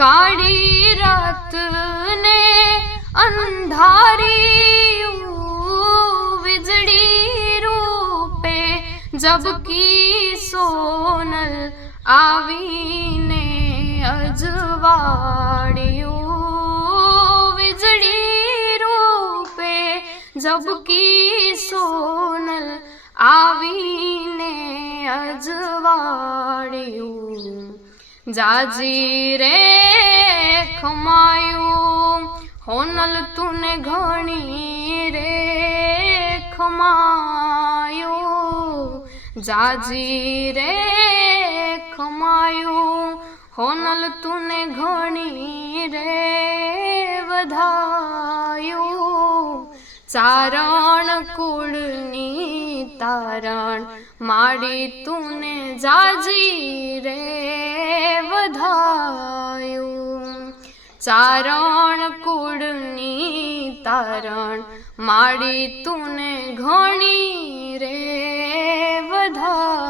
काड़ी रात ने अंधारी विजड़ी रूपे जबकि सोनल आवीने अजवाड़ियो विजड़ी रूपे जबकि सोनल आवीने अजवाड़ियो जाजी रे खमायो होनल तूने घणी रे खमायो जाजी रे खमायो होनल तूने घणी रे वधायो चारण कुळनी तारण माड़ी तूने जाजी रे वधायो चारण कुळनी तारण माड़ी तूने घणी रे वधायो।